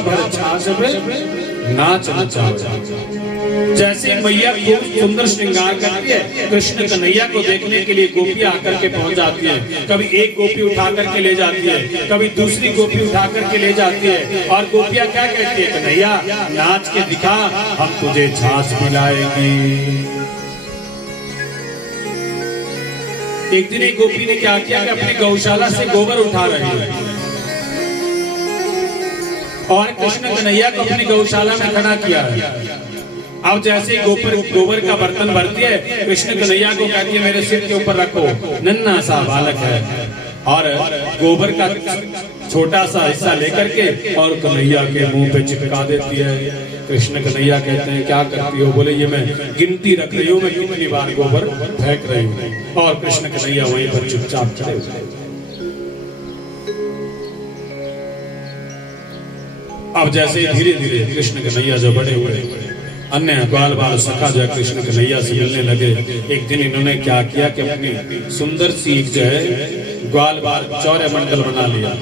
भर छाछ में नाच नचाओ। जैसे मैया खूब सुंदर श्रृंगार करती है, कृष्ण कन्हैया को देखने के लिए गोपियां आकर के पहुंच जाती है। कभी एक गोपी उठा करके ले जाती है, कभी दूसरी गोपी उठा करके ले जाती है। और गोपियां क्या कहती है, कन्हैया नाच के दिखा, हम तुझे छाछ पिलाएंगे। एक दिन एक गोपी ने क्या किया कि अपनी गौशाला से गोबर उठा रही है और कृष्ण कन्हैया को अपनी गौशाला में खड़ा किया है। अब जैसे ही गोबर का बर्तन भरती है, कृष्ण कन्हैया को कहती है मेरे सिर के ऊपर रखो। नन्हा सा बालक है और गोबर का छोटा सा हिस्सा लेकर के और कन्हैया के मुंह पे चिपका देती है। कृष्ण कन्हैया कहते हैं क्या करती हो? बोले ये मैं गिनती रख रही हूँ, मैं कितनी बार गोबर फेंक रही हूँ। और कृष्ण कन्हैया वहीं पर चुपचाप खड़े हुए। अब जैसे धीरे धीरे कृष्ण कन्हैया जो बड़े हुए, अन्य ग्वाल बाल सखा जो है कृष्ण कन्हैया से मिलने लगे। एक दिन इन्होंने क्या किया कि अपनी सुंदर सी जो है ग्वाल बाल चौरे मंडल बना लिया।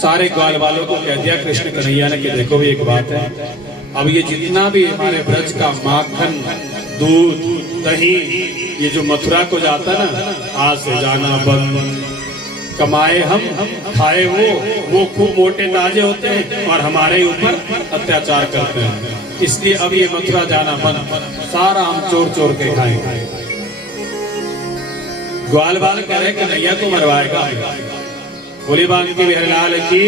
सारे ग्वाल बालों को कह दिया कृष्ण कन्हैया ने कि देखो भी एक बात है, अब ये जितना भी हमारे ब्रज का माखन, दूध, दही, ये जो मथुरा को जाता ना, आज से जाना बंद। कमाए हम, खाए वो खूब मोटे ताजे होते हैं और हमारे ऊपर अत्याचार करते हैं। इसलिए अब ये मथुरा जाना बंद, सारा हम चोर चोर के खाएंगे। ग्वाल बाल कह रहे कन्हैया को मरवाएगा। बोली बांग के बिहारीलाल की,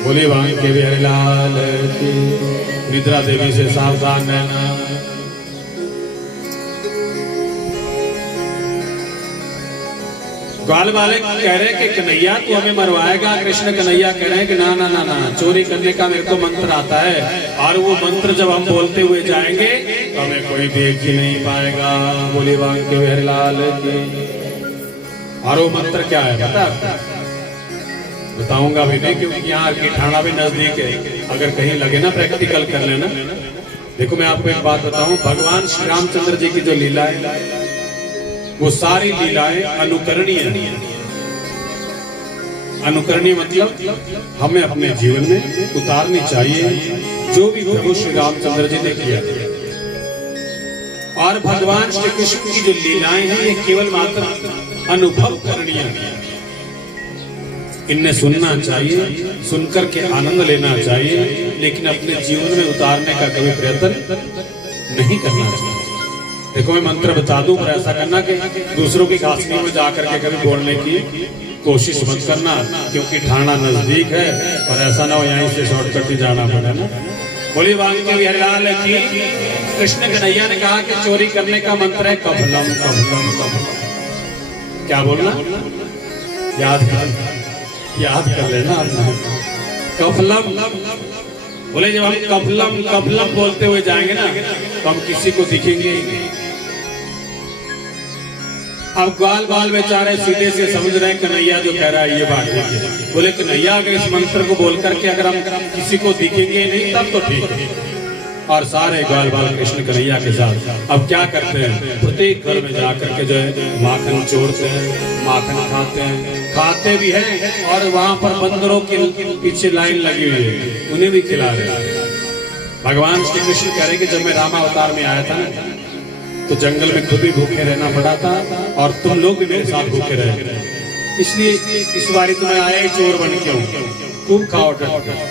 बोली बांग के बिहारीलाल की। निद्रा देवी से सावधान रहना। ग्वाल वाले कह रहे कि कन्हैया तू हमें मरवाएगा। कृष्ण कन्हैया कह रहे हैं कि ना ना ना ना, चोरी करने का मेरे को मंत्र आता है और वो मंत्र जब हम बोलते हुए जाएंगे तो हमें कोई देख ही नहीं पाएगा। बोली बांग के बिहारीलाल की। और वो मंत्र क्या है पता? बताऊंगा भी नहीं क्योंकि यहाँ की ठाणा भी नजदीक है, अगर कहीं लगे ना प्रैक्टिकल कर लेना। देखो मैं आपको एक बात बताऊं, भगवान श्री रामचंद्र जी की जो लीला है वो सारी लीलाएं अनुकरणीय। अनुकरणीय मतलब हमें अपने जीवन में उतारनी चाहिए जो भी प्रभु श्री रामचंद्र जी ने किया। और भगवान श्री कृष्ण की जो लीलाएं हैं ये केवल मात्र अनुभव करणीय, इन्हें सुनना चाहिए, सुनकर के आनंद लेना चाहिए, लेकिन अपने जीवन में उतारने का कभी प्रयत्न नहीं करना चाहिए। देखो मैं मंत्र बता दूं, पर ऐसा करना कि दूसरों की घासनी में जाकर के कभी बोलने की कोशिश मत करना, क्योंकि ठाणा नजदीक है और ऐसा ना हो यहीं से शॉर्टकट ही जाना पड़े ना। बोली बांग के बिहारीलाल की। कृष्ण कन्हैया ने कहा कि चोरी करने का मंत्र है कफलम कफलम कफलम। क्या बोलना? याद कर लेना आपने। कफलम। बोले जब हम कफलम कफलम बोलते हुए जाएंगे ना तो हम किसी को दिखेंगे। अब ग्वाल बाल बेचारे सीधे से समझ रहे हैं कन्हैया जो कह रहा है ये बात ठीक है। बोले कन्हैया अगर इस मंत्र को बोल करके अगर हम किसी को दिखेंगे नहीं तब तो ठीक है। और सारे ग्वाल बाल कृष्ण कन्हैया के साथ अब क्या करते हैं, प्रत्येक घर में जाकर के जो है माखन चोरते हैं, माखन खाते भी हैं और वहां पर बंदरों के पीछे लाइन लगी हुई है, उन्हें भी खिला रहे हैं। भगवान श्री कृष्ण कह रहे कि जब मैं रामावतार में आया था ना तो जंगल में खुद भी भूखे रहना पड़ा था और तुम लोग भी मेरे साथ भूखे रहे, इसलिए इस बारी तुम्हें आया ही चोर बन के हूं, खूब खाओ डट।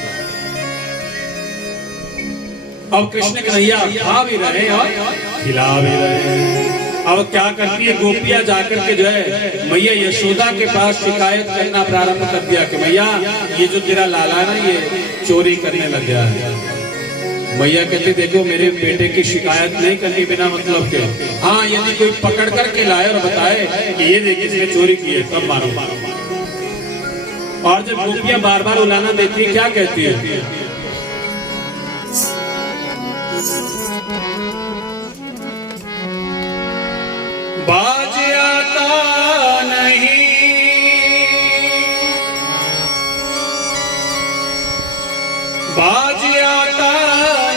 अब कृष्ण कन्हैया खा भी रहे और खिला भी रहे। अब क्या करती है गोपियां जाकर के जो है मैया यशोदा के पास शिकायत करना प्रारंभ कर दिया कि मैया ये जो तेरा लाला ना ये चोरी करने लग गया है। मैया कहती देखो मेरे बेटे की शिकायत नहीं करनी बिना मतलब के। हाँ यदि कोई पकड़ करके लाए और बताए कि ये देखिए इसने चोरी की है तब मारो। और जब गोपियां बार बार उलाना देती है क्या कहती है, बाज आता नहीं, बाज आता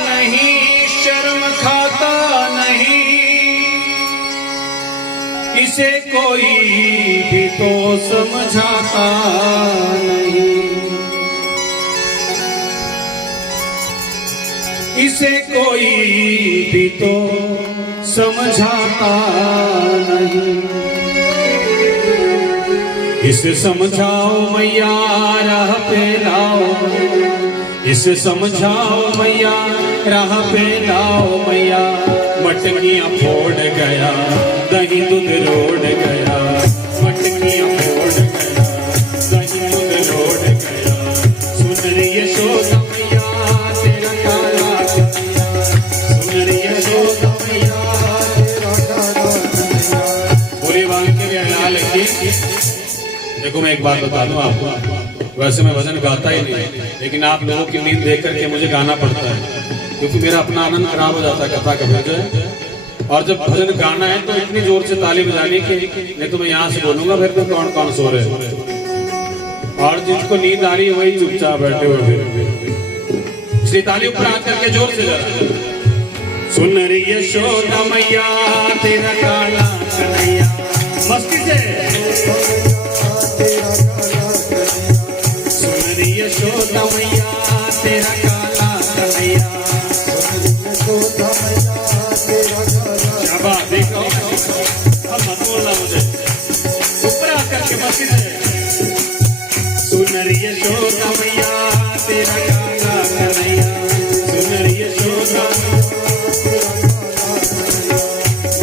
नहीं, शर्म खाता नहीं, इसे कोई भी तो समझाता नहीं। इसे कोई भी तो समझाता नहीं। इसे समझाओ मैया राह पे लाओ, इसे समझाओ मैया राह पे लाओ मैया। मटकियां फोड़ गया दही दूध रोड़ गया, मटकियां फोड़ गया दही दूध रोड़ गया। सुन रही यशोदा मैया तेरा काला कन्हैया, सुन रही यशोदा मैया तेरा काला कन्हैया। बोले वाल्मीकि लाल की। देखो मैं एक बात बता दूं आपको, वैसे मैं भजन गाता ही नहीं, लेकिन आप लोगों की नींद देख करके मुझे गाना पड़ता है, क्योंकि मेरा अपना आनंद खराब हो जाता है कथा का भजन। और जब भजन गाना है तो इतनी जोर से ताली बजानी कि नहीं तो मैं यहाँ से बोलूंगा फिर तो कौन कौन सो रहे, और जिसको नींद आ रही है वही चुपचाप बैठे हुए फिर। इसलिए ताली ऊपर हाथ करके जोर से जरा। सुन रही यशोदा मैया तेरा काला कन्हैया, मस्ती से। सुन रही यशोदा मैया तेरा काला कन्हैया, शाबाश। देखो अब मत बोलना मुझे, ऊपर हाथ करके मस्ती से। सुन रही यशोदा मैया तेरा काला कन्हैया, सुन रही यशोदा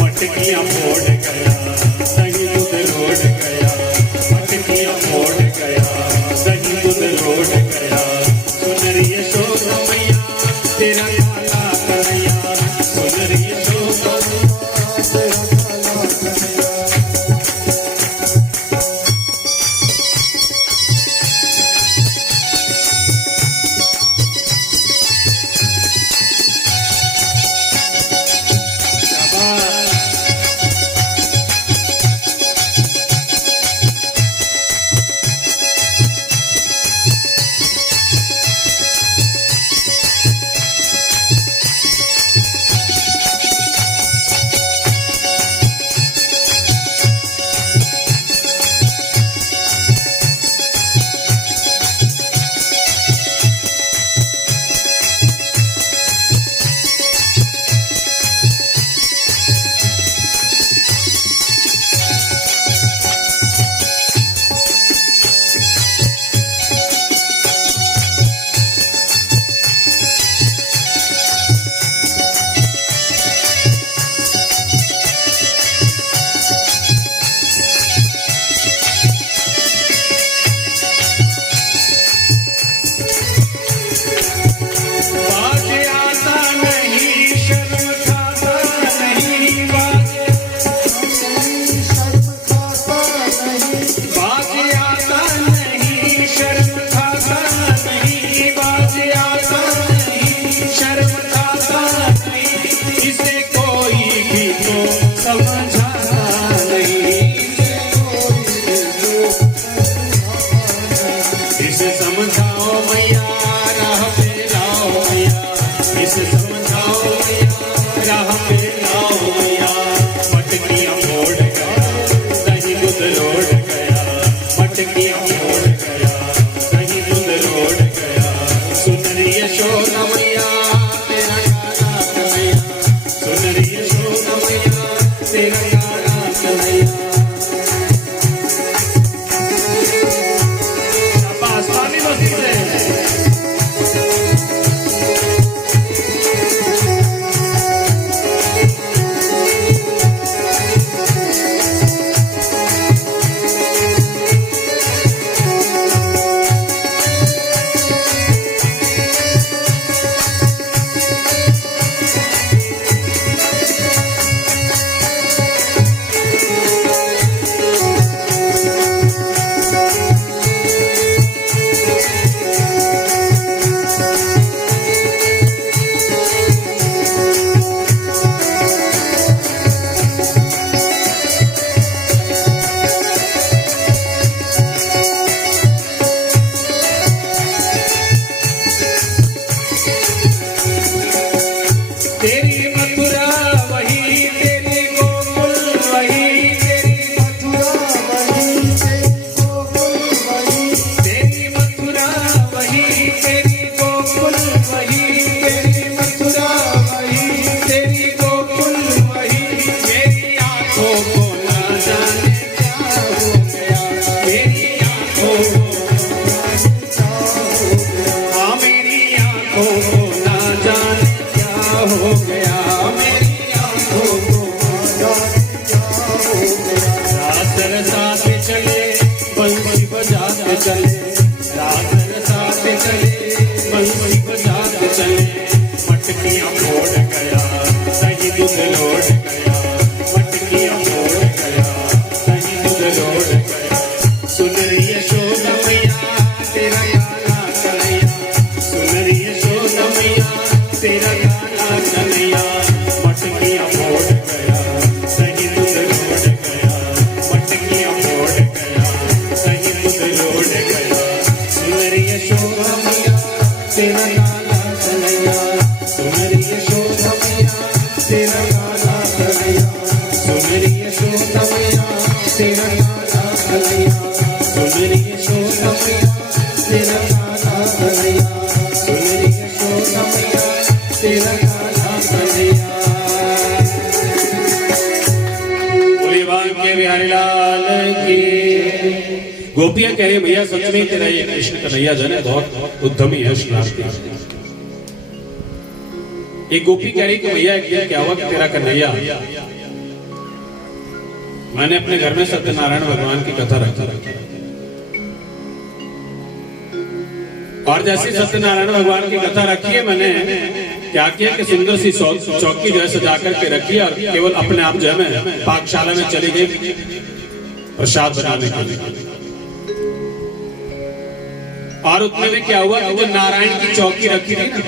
मटकियां फोड़ गया दही दूध रोड़ गया, मटकियां फोड़ गया दही दूध रोड़ गया। सुन रही यशोदा मैया तेरा काला कन्हैया, सुन रही यशोदा तेरा काला कन्हैया। बंसी बजाते चले, मटकियां फोड़ गया दही दूध लोड़ गया, मटकियां फोड़ गया दही दूध लोड़ गया। सुन रही यशोदा मैया तेरा गाना कन्हैया, सुन रही यशोदा मैया तेरा गाना कन्हैया, मटकियां फोड़ गया दही दूध लोड़ गया, मटकियां फोड़ गया दही दूध लोड़ गया। सुन रही यशोदा मैया तेरा गाना कन्हैया, सुन रही यशोदा मैया तेरा गाना कन्हैया, सुन रही यशोदा मैया तेरा गाना कन्हैया, सुन रही यशोदा मैया तेरा गाना कन्हैया, सुन रही यशोदा मैया तेरा गाना कन्हैया। बोलिए बांके बिहारी लाल की। गोपियां कह रही भैया सच में तेरा ये कृष्ण कन्हैया जो है बहुत उद्यमी है, शरारती है। एक गोपी कह रही कि भैया एक दिन क्या हुआ कि तेरा कन्हैया, मैंने अपने घर में सत्यनारायण भगवान की कथा रखी, और जैसे सत्यनारायण भगवान की कथा रखी है मैंने क्या किया कि सुंदर सी चौकी जो है सजा करके रखी और केवल अपने आप जो है मैं पाकशाला में चली गई प्रसाद बनाने के लिए। और उतने में क्या हुआ कि जो नारायण की चौकी रखी थी ना,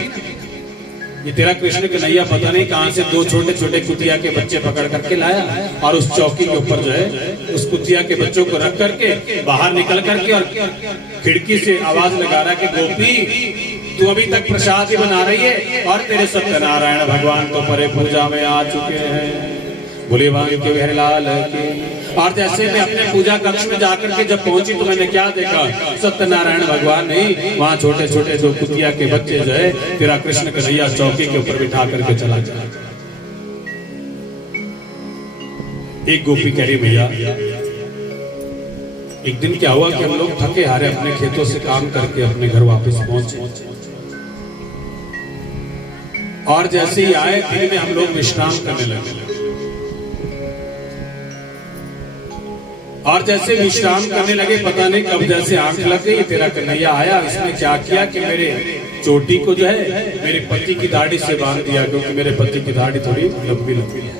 ये तेरा कृष्ण कन्हैया पता नहीं कहां से दो छोटे छोटे कुतिया के बच्चे पकड़ करके लाया, और उस चौकी के ऊपर जो है उस कुतिया के बच्चों को रख करके बाहर निकल करके और खिड़की से आवाज लगा रहा कि गोपी तू अभी तक प्रसाद ही बना रही है और तेरे सत्यनारायण भगवान तो परे पूजा में आ चुके हैं। बोले बांके बिहारी लाल की। और जैसे मैं अपने पूजा कक्ष में जाकर के जब पहुंची तो मैंने क्या देखा, सत्यनारायण भगवान नहीं, वहां छोटे छोटे दो कुतिया के बच्चे जो है तेरा कृष्ण कन्हैया चौकी के ऊपर बिठा करके चला गया। एक गोपी कह रही भैया एक दिन क्या हुआ कि हम लोग थके हारे अपने खेतों से काम करके अपने घर वापस पहुंचे, और जैसे ही आए दिन में हम लोग विश्राम करने लगे, और जैसे विश्राम करने लगे पता नहीं कब जैसे आंख लग गई, तेरा कन्हैया आया। इसने क्या किया कि मेरे चोटी को जो है मेरे पति की दाढ़ी से बांध दिया, क्योंकि मेरे पति की दाढ़ी थोड़ी लंबी लंबी है।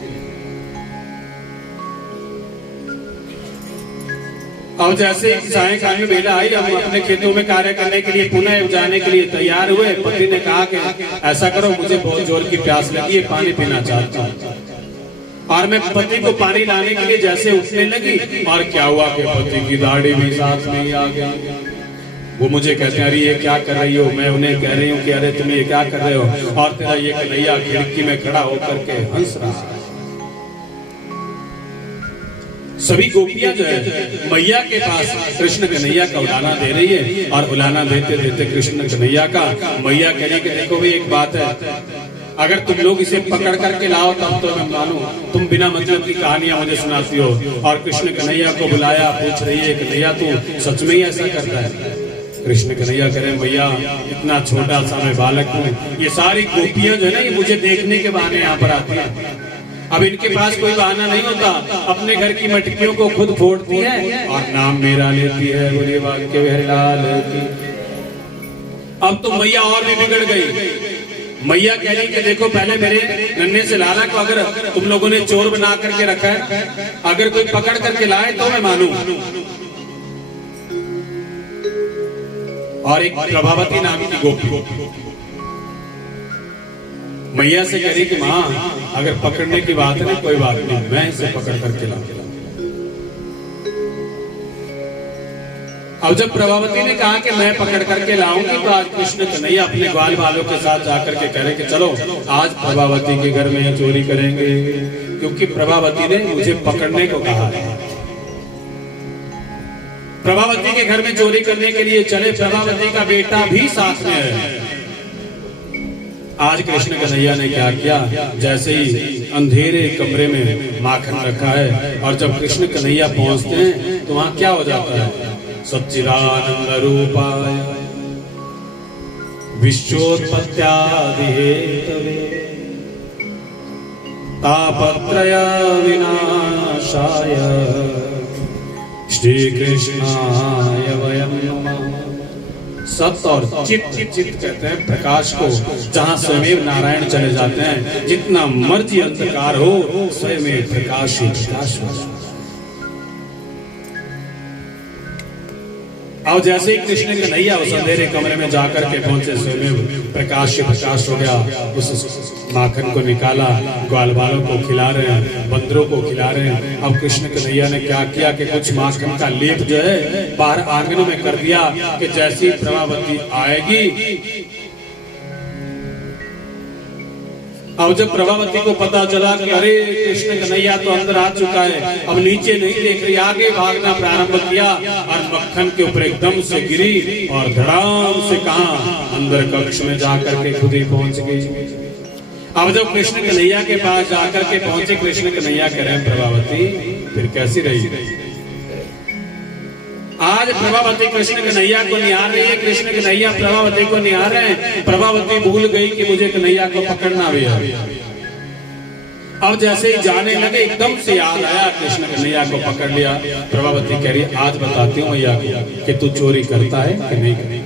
और जैसे सायंकाल में बेला आई, हम अपने खेतों में कार्य करने के लिए पुनः जाने के लिए तैयार हुए। पति ने कहा कि ऐसा करो, मुझे बहुत जोर की प्यास लगी है, पानी पीना चाहता हूँ। और मैं पति को पानी लाने के लिए जैसे उठने लगी, और क्या हुआ कि पति की दाढ़ी भी साथ में ही आ गया। वो मुझे कहते हैं अरे ये क्या कर रही हो, मैं उन्हें कह रही हूँ कि अरे तुम ये क्या कर रहे हो, और तेरा ये कन्हैया खिड़की में खड़ा होकर के हंस रहा है। सभी गोपियां जो है मैया के पास कृष्ण कन्हैया का उलाना दे रही है, और उलाना देते देते कृष्ण कन्हैया का मैया कह रही कि देखो भाई एक बात है, अगर तुम लोग इसे पकड़ करके लाओ तब तो मैं मानूं, तुम बिना मतलब की कहानियां मुझे सुनाती हो। और कृष्ण कन्हैया को बुलाया, पूछ रही है कन्हैया तू सच में ही ऐसा करता है? कृष्ण कन्हैया कह रहे हैं भैया इतना छोटा सा मैं बालक हूँ, ये सारी गोपियां जो है ना ये मुझे देखने के बहाने यहाँ पर आती है। अब इनके पास कोई बहाना नहीं होता, अपने घर की मटकियों को खुद फोड़ती है और नाम मेरा लेती है। बोलिए बांके बिहारी लाल की। अब तो मैया और भी बिगड़ गई। मैया कह रही कि देखो पहले मेरे नन्हे से लाला को अगर तुम लोगों ने चोर बना करके रखा है, अगर कोई पकड़ करके लाए तो मैं मानूं। और एक प्रभावती नाम की गोपी मैया से कह रही कि माँ अगर पकड़ने की बात है ना कोई बात नहीं, मैं इसे पकड़ करके लाऊं। अब जब प्रभावती ने कहा कि मैं पकड़ करके लाऊंगी, तो आज कृष्ण कन्हैया अपने ग्वाल वालों के साथ जाकर के कह रहे कि चलो आज प्रभावती के घर में ही चोरी करेंगे, क्योंकि प्रभावती ने मुझे पकड़ने को कहा है। प्रभावती के घर में चोरी करने के लिए चले, प्रभावती का बेटा भी साथ में है। आज कृष्ण कन्हैया ने क्या किया, जैसे ही अंधेरे कमरे में माखन रखा है, और जब कृष्ण कन्हैया पहुंचते हैं तो वहां क्या हो जाता है, सच्चिदानंद रूपाय विश्वोत्पत्त्यादि हेतवे तापत्रय विनाशाय श्री कृष्णाय वयं नमः सत और चित, चित कहते हैं प्रकाश को, जहाँ स्वयं नारायण चले जाते हैं। जितना मर्जी अंधकार हो, स्वयं प्रकाश ही प्रकाश हो। और जैसे ही कृष्ण कन्हैया उस अंधेरे कमरे में जाकर के पहुंचे, स्वयं प्रकाश प्रकाश हो गया। उस माखन को निकाला, ग्वाल बालों को खिला रहे हैं, बंदरों को खिला रहे हैं। अब कृष्ण कन्हैया ने क्या किया कि कुछ माखन का लेप जो है बाहर आंगनों में कर दिया कि जैसी प्रभावती आएगी। अब जब प्रभावती को पता चला कि अरे कृष्ण कन्हैया तो अंदर आ चुका है, अब नीचे नहीं देख रही, आगे भागना प्रारंभ किया और मक्खन के ऊपर एकदम से गिरी और धड़ाम से कहा अंदर कक्ष में जाकर के खुद ही पहुंच गई। अब जब कृष्ण कन्हैया के पास जाकर के पहुंचे, कृष्ण कन्हैया कह रहे हैं प्रभावती फिर कैसी रही? आज प्रभावती कृष्ण कन्हैया को निहार रही है, कृष्ण कन्हैया प्रभावती को निहार रहे हैं। प्रभावती भूल गई कि मुझे कन्हैया को पकड़ना भी है। अब जैसे ही जाने लगे, एकदम से याद आया, कृष्ण कन्हैया को पकड़ लिया। प्रभावती कह रही है आज बताती हूँ मैया को कि तू चोरी करता है कि नहीं।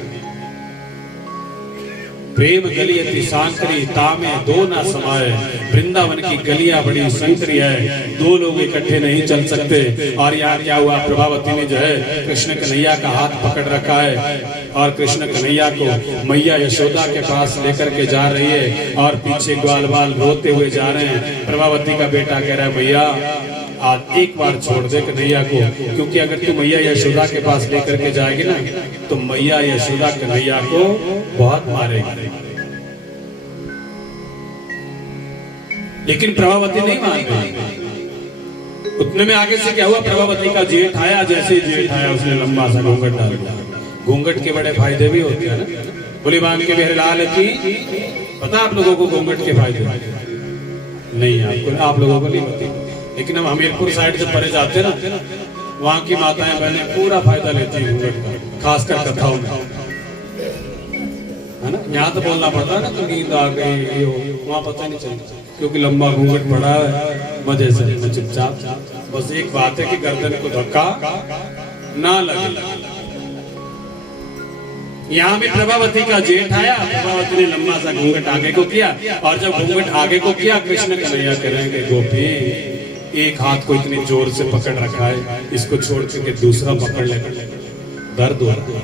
प्रेम गली अति सांकरी, तामे दो ना समाये। वृंदावन की गलियां बड़ी संकरी है, दो लोग इकट्ठे नहीं चल सकते। और यहाँ क्या हुआ, प्रभावती ने जो है कृष्ण कन्हैया का हाथ पकड़ रखा है और कृष्ण कन्हैया को मैया यशोदा के पास लेकर के जा रही है और पीछे ग्वाल बाल रोते हुए जा रहे हैं। प्रभावती का बेटा कह रहा है मैया आज एक बार छोड़ दे कन्हैया को, क्योंकि अगर तू मैया यशोदा के पास लेकर के जाएगी ना तो मैया यशोदा कन्हैया को बहुत मारेगी। लेकिन प्रभावती नहीं मान रही। उतने में आगे से क्या हुआ, प्रभावती का जेठ आया। जैसे ही जेठ आया उसने लंबा सा घूंघट डाल दिया। घूंघट के बड़े फायदे भी होते हैं ना, बोली बांध के बहरलाल की। पता आप लोगों को घूंघट के फायदे? नहीं, आप लोगों को नहीं पता। लेकिन हम हमीरपुर साइड से परे जाते ना, वहाँ की माताएं बहनें पूरा फायदा लेती है घूंघट का, खासकर कथाओं में, है ना। यहाँ तो बोलना पड़ता है ना, तो नींद आ गई, वहाँ पता नहीं चलता क्योंकि लंबा घूंघट पड़ा है। मजे से मैं चुपचाप, बस एक बात है कि गर्दन को धक्का ना लगे। यहाँ भी प्रभावती का जेठ आया, प्रभावती ने लंबा सा घूंघट आगे को किया और जब घूंघट आगे को किया, कृष्ण कन्हैया करेंगे गोपी एक हाथ को इतनी जोर से पकड़ रखा है, इसको छोड़ के दूसरा पकड़ ले, दर्द हो रहा।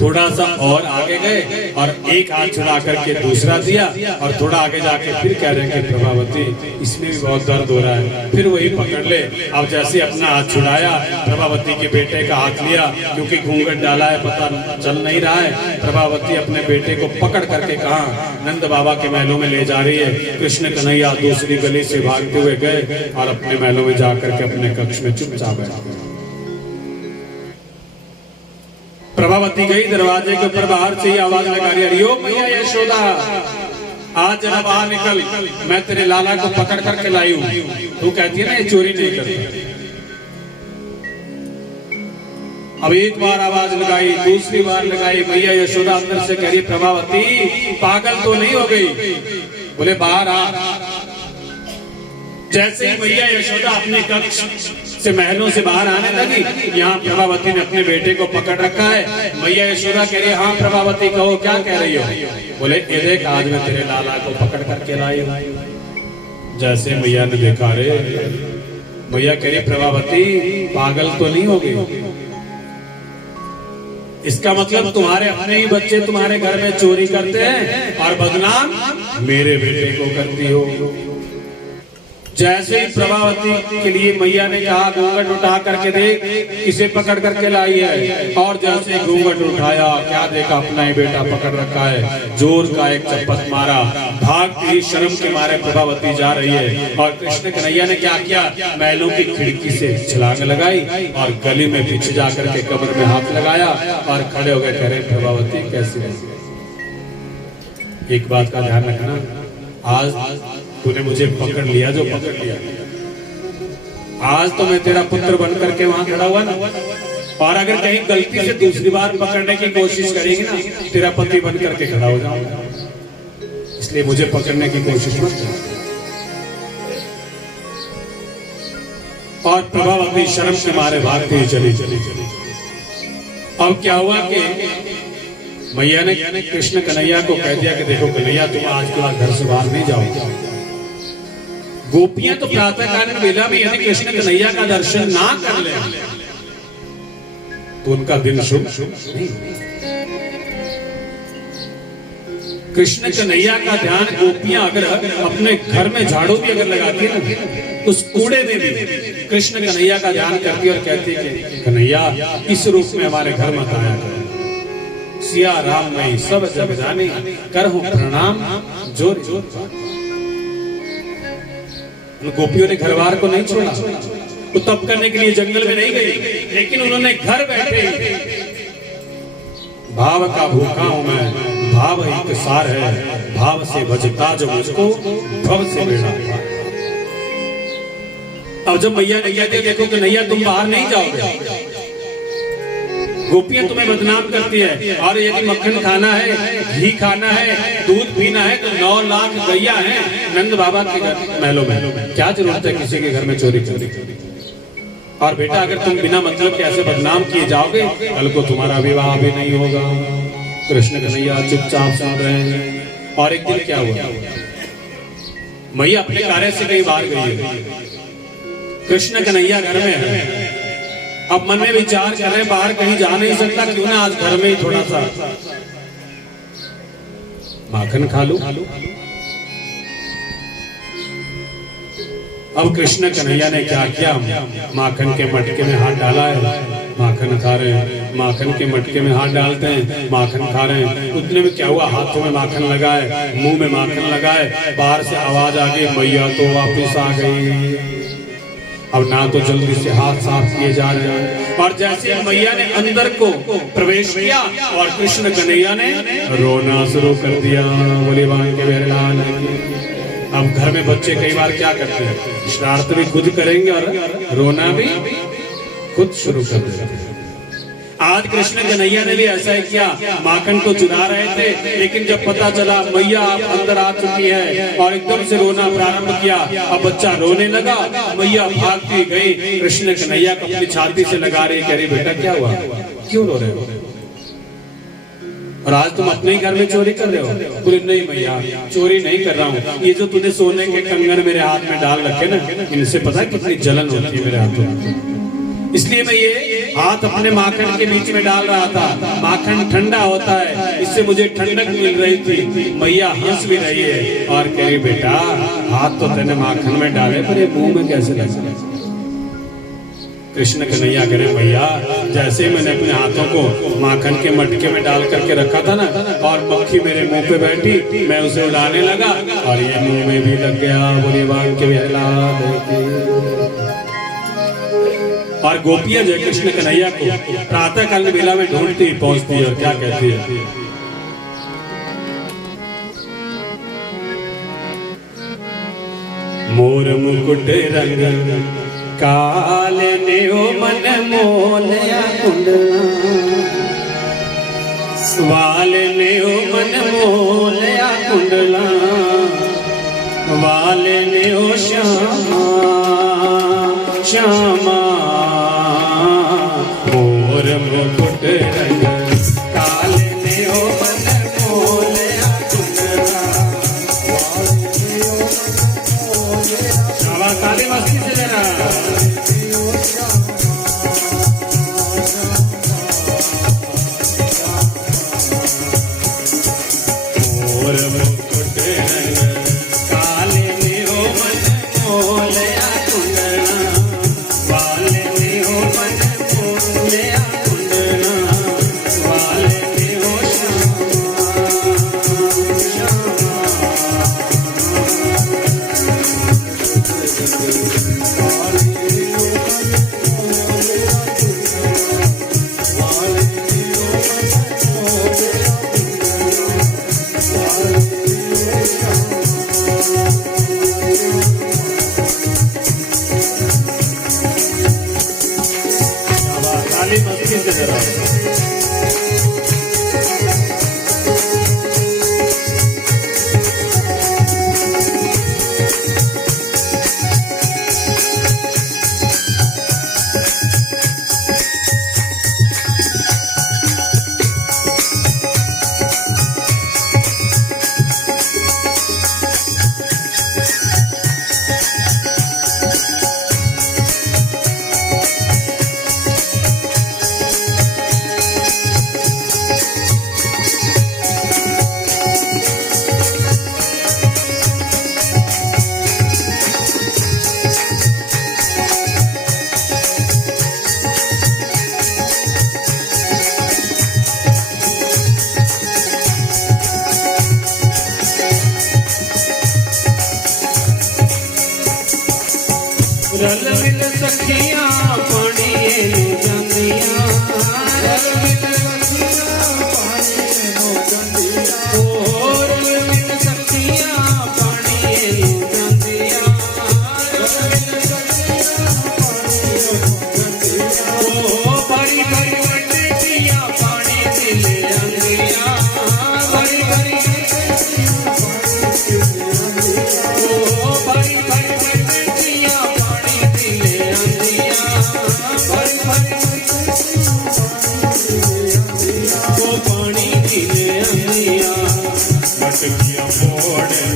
थोड़ा सा और आगे गए और एक हाथ छुड़ा करके दूसरा दिया और थोड़ा आगे जाके फिर कह रहे हैं कि प्रभावती इसमें भी बहुत दर्द हो रहा है, फिर वही पकड़ ले। अब जैसे अपना हाथ छुड़ाया, प्रभावती के बेटे का हाथ लिया, क्योंकि घूंघट डाला है पता चल नहीं रहा है। प्रभावती अपने बेटे को पकड़ करके कहा नंद बाबा के महलों में ले जा रही है। कृष्ण कन्हैया दूसरी गली से भागते हुए गए और अपने महलों में जाकर के अपने कक्ष में चुपचाप बैठे। प्रभावती गई, दरवाजे के ऊपर बाहर से ही आवाज लगा रही, अरे मैया यशोदा आज जरा बाहर निकल, मैं तेरे लाला को पकड़ करके लाई हूँ। तू कहती है ना ये चोरी नहीं करती। अब एक बार आवाज लगाई, दूसरी बार लगाई, मैया यशोदा अंदर से कह रही प्रभावती पागल तो नहीं हो गई? बोले बाहर आ। जैसे ही मैया यशोदा अपने कक्ष से महलों से बाहर आने लगी, यहाँ प्रभावती ने अपने बेटे को पकड़ रखा है। मैया यशोदा कह रही हाँ प्रभावती कहो क्या कह रही हो? बोले ये देख आज मैं तेरे लाला को पकड़ करके लाई हूँ। जैसे मैया ने देखा, रे मैया कह रही प्रभावती पागल तो नहीं हो गई? इसका मतलब तुम्हारे अपने ही बच्चे तुम्हारे घर में चोरी करते हैं और बदनाम मेरे बेटे को करती हो। जैसे ही प्रभावती के लिए मैया ने कहा घूंघट उठा करके देख किसे पकड़ करके लाई है, और जैसे घूंघट उठाया क्या देखा अपना ही बेटा पकड़ रखा है। जोर का एक चप्पट मारा, भागती ही शर्म के मारे प्रभावती जा रही है। और कृष्ण कन्हैया ने क्या किया, महलों की खिड़की से छलांग लगाई और गली में पीछे जाकर के कब्र में हाथ लगाया और खड़े हो गए, कह रहे प्रभावती कैसी है? एक बात का ध्यान रखना, आज तूने मुझे पकड़ लिया, जो पकड़ लिया, आज तो मैं तेरा पुत्र बन करके वहां खड़ा हुआ ना, और अगर कहीं गलती से दूसरी बार पकड़ने की कोशिश करेगी ना, तेरा पति बन करके खड़ा हो जाऊंगा। इसलिए मुझे पकड़ने की कोशिश मत कर। और प्रभावती शर्म के मारे भागती ही चली। अब क्या हुआ कि मैया ने कृष्ण कन्हैया को कह दिया कि देखो कन्हैया, तुम आज के बाद घर से बाहर नहीं जाओगे। गोपियां तो प्रातःकालीन वेला में यदि कृष्ण कन्हैया का दर्शन ना कर ले तो उनका दिन शुभ नहीं। कृष्ण कन्हैया का ध्यान गोपियां अगर अपने घर में झाड़ू भी अगर लगाती है ना, उस कूड़े में भी कृष्ण कन्हैया का ध्यान करती है और कहती है कि कन्हैया इस रूप में हमारे घर मत आया कर। सिया राम मैं सब जग जानी, करहूं प्रणाम जोर जोर। गोपियों ने घरवार को नहीं छोड़ा, वो तप करने के लिए जंगल में नहीं गई, लेकिन उन्होंने घर बैठे भाव का भूखा हूं मैं, भाव एक सार है, भाव से भजता जो मुझको भव से बेड़ा। अब जब मैया ने कहते देखो कि नैया तुम बाहर नहीं जाओगे, गोपियां तुम्हें बदनाम करती है, और यदि मक्खन खाना है, घी खाना है, दूध पीना है तो 9 लाख गैया है नंद बाबा के घर महलों में, क्या जरूरत है किसी के घर में चोरी करने की। और बेटा अगर तुम बिना मतलब के ऐसे बदनाम किए जाओगे, कल को तुम्हारा विवाह भी नहीं होगा। कृष्ण कन्हैया चुपचाप सुन रहे हैं। और एक दिन क्या हुआ, मैया अपने कार्य से कहीं बाहर गई है, कृष्ण कन्हैया घर में है। अब मन में विचार कर रहे बाहर कहीं जा नहीं सकता, क्यों ना आज घर में ही थोड़ा सा माखन खा लूं। अब कृष्ण कन्हैया ने क्या किया, माखन के मटके में हाथ डाला है, माखन खा रहे हैं। माखन के मटके में हाथ डालते हैं, माखन खा रहे हैं। उतने में क्या हुआ, हाथों में माखन लगा है, मुंह में माखन लगा है, बाहर से आवाज आ गई, मैया तो वापस आ गई। अब ना तो जल्दी से हाथ साफ किए जा रहे हैं, और जैसे मैया ने अंदर को प्रवेश किया और कृष्ण कन्हैया ने रोना शुरू कर दिया। बोले बाण के बहरलाल। अब घर में बच्चे कई बार क्या करते हैं, शरारत भी खुद करेंगे और रोना भी खुद शुरू कर देते हैं। आज कृष्ण कन्हैया ने भी ऐसा ही किया, माखन तो चुरा रहे थे, लेकिन जब पता चला मैया अंदर आ चुकी है और एकदम से रोना प्रारंभ किया। अब बच्चा रोने लगा, मैया भागती गई, कृष्ण कन्हैया को अपनी छाती से लगा रही, कह रही बेटा क्या हुआ, क्यों रो रहे हो, और आज तुम अपने ही घर में चोरी कर रहे हो। बोले नहीं मैया चोरी नहीं कर रहा हूँ, ये जो तूने सोने के कंगन मेरे हाथ में डाल रखे ना, इनसे पता है कितनी जलन होती है मेरे हाथों में, इसलिए मैं ये हाथ अपने माखन के बीच में डाल रहा था। माखन ठंडा होता है, इससे मुझे ठंडक मिल रही थी। मैया हंस भी रही है और कह रही बेटा हाथ तो तेने माखन में डाले, पर ये मुंह में कैसे लगा। कृष्ण कन्हैया करे मैया जैसे मैंने अपने हाथों को माखन के मटके में डाल करके रखा था ना, और मक्खी मेरे मुंह पे बैठी, मैं उसे उड़ाने लगा और ये मुंह में भी लग गया। बोले बाण के बहरलाल। और गोपियां जय कृष्ण कन्हैया को प्रातः काल बेला में ढूंढती पहुंचती है और क्या कहती है, मोर मुकुट रंग काल ने ओ मन मोलया कुंडला, वाल ने ओ मन मोलया कुंडला, वाल ने ओ श्यामा श्यामा, मोर मुकुट रंग काल ने ओ मन मोलया कुंडला, ताली मस्ती से देना। मोर मुकुट रंग काले में ओ मन मोलया कुंडला, वाले में ओ मन मोलया कुंडला, रल मिल सखियां पानी नु जांदियां रल मिल सखियां पानी नु जांदियां ओ रल मिल सखियां पानी नु जांदियां रल मिल सखियां पानी नु जांदियां ओ बड़ी बड़ी वंडियां पानी दिले आंदियां बड़ी बड़ी वंडियां पानी दिले आंदियां बड़ी बड़ी वो पानी दिले आंदियां मटकियां मोड़ने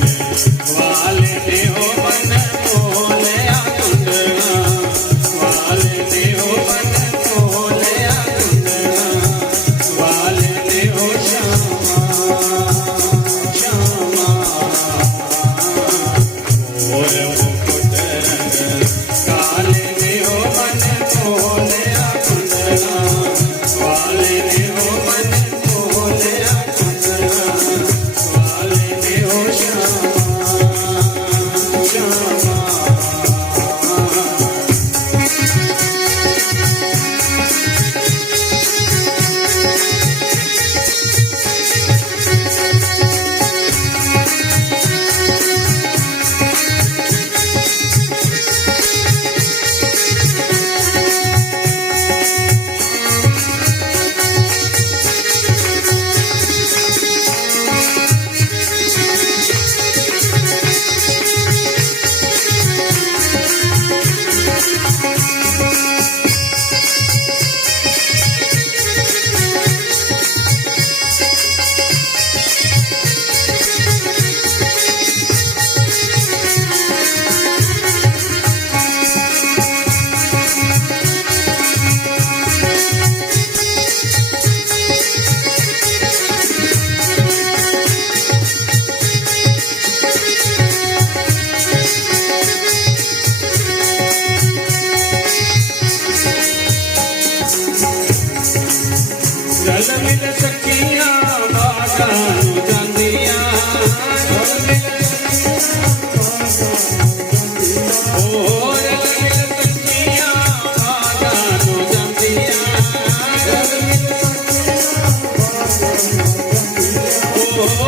वाले ने हो मन मोले कुंडला वाले ने हो मन मोले कुंडला वाले ने हो श्यामा श्यामा और मुकुट काले ने हो मन मोले कुंडला वाले ने हो मन मोले कुंडला वाले ने हो श्यामा श्यामा रल मिल सखियां बागां नु जांदियां रल मिल सखियां ओ रल मिल सखियां बागां नु जांदियां रल मिल सखियां बागां नु जांदियां ओ